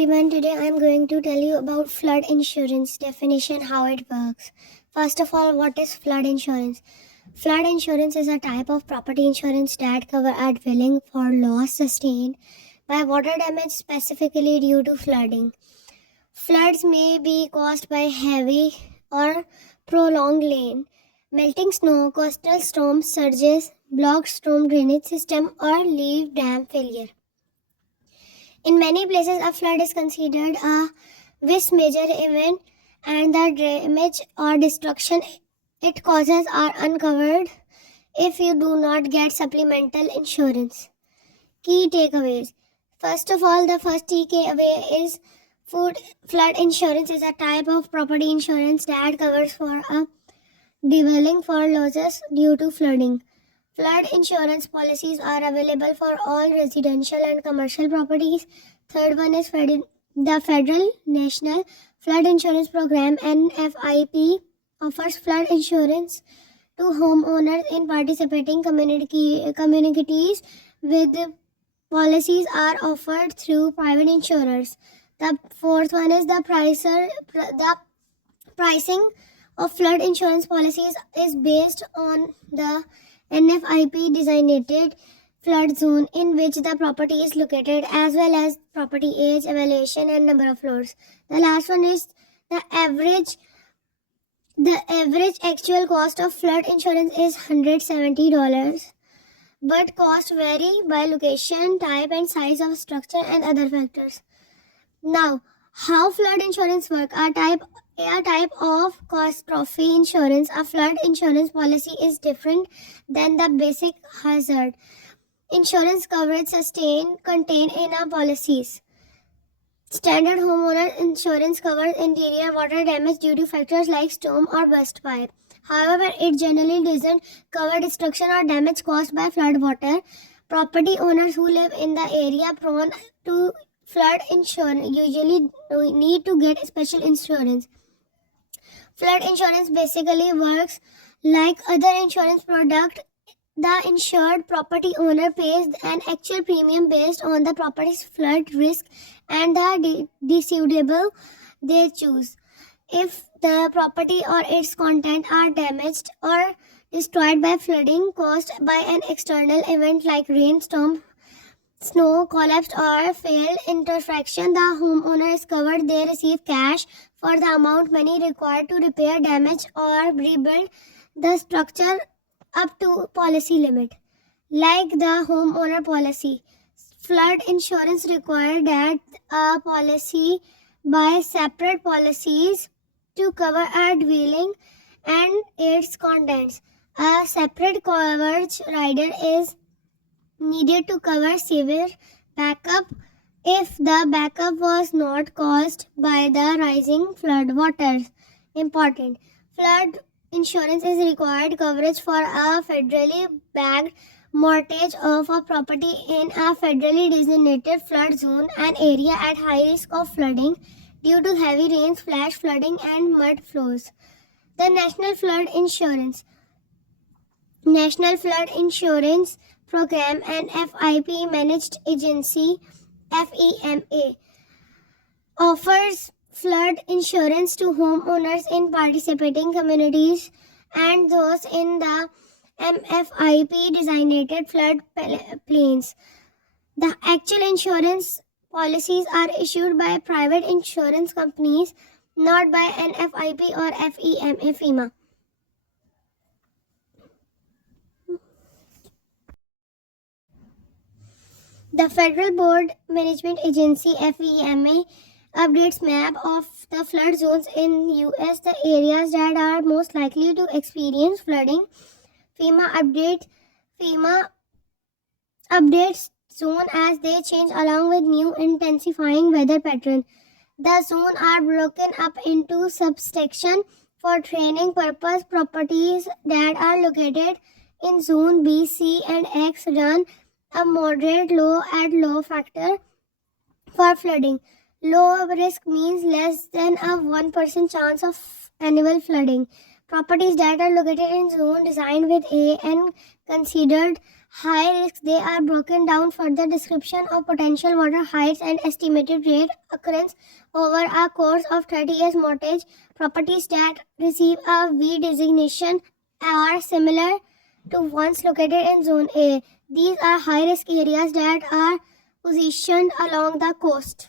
everyone, today I am going to tell you about flood insurance definition, how it works. First of all, what is flood insurance? Flood insurance is a type of property insurance that cover a dwelling for loss sustained by water damage specifically due to flooding. Floods may be caused by heavy or prolonged rain, melting snow, coastal storms, surges, blocked storm drainage system, or leaf dam failure. In many places, a flood is considered a vis major event, and the damage or destruction it causes are uncovered if you do not get supplemental insurance. Key takeaways. First of all, the first takeaway is flood insurance is a type of property insurance that covers for a dwelling for losses due to flooding. Flood insurance policies are available for all residential and commercial properties. Third one is the Federal National Flood Insurance Program NFIP offers flood insurance to homeowners in participating communities with policies are offered through private insurers. The fourth one is the pricing of flood insurance policies is based on the NFIP designated flood zone in which the property is located, as well as property age, evaluation, and number of floors. The last one is the average actual cost of flood insurance is $170, but costs vary by location, type, and size of structure and other factors. Now, how flood insurance work? A type of catastrophe insurance. A flood insurance policy is different than the basic hazard insurance coverage contained in our policies. Standard homeowner insurance covers interior water damage due to factors like storm or burst pipe. However, it generally doesn't cover destruction or damage caused by flood water. Property owners who live in the area prone to flood insurance usually need to get special insurance. Flood insurance basically works like other insurance product. The insured property owner pays an actual premium based on the property's flood risk and the deductible they choose. If the property or its content are damaged or destroyed by flooding caused by an external event like rainstorm, snow collapsed, or failed intersection, the homeowner is covered. They receive cash for the amount money required to repair damage or rebuild the structure up to policy limit. Like the homeowner policy, flood insurance requires that a policy buy separate policies to cover a dwelling and its contents. A separate coverage rider is needed to cover severe backup if the backup was not caused by the rising flood waters. Important. Flood insurance is required coverage for a federally backed mortgage of a property in a federally designated flood zone, an area at high risk of flooding due to heavy rains, flash flooding, and mud flows. The National Flood Insurance Program and NFIP Managed Agency FEMA offers flood insurance to homeowners in participating communities and those in the NFIP designated flood plains. The actual insurance policies are issued by private insurance companies, not by NFIP or FEMA. The Federal Board Management Agency FEMA updates map of the flood zones in US, the areas that are most likely to experience flooding. FEMA updates zone as they change along with new intensifying weather pattern. The zones are broken up into subsection for training purpose. Properties that are located in zone B, C, and X run a moderate low at low factor for flooding. Low risk means less than a 1% chance of annual flooding. Properties that are located in zone designed with A and considered High risk, they are broken down further. Description of potential water heights and estimated rate occurrence over a course of 30 years. Mortgage properties that receive a V designation are similar to ones located in Zone A. These are high risk areas that are positioned along the coast.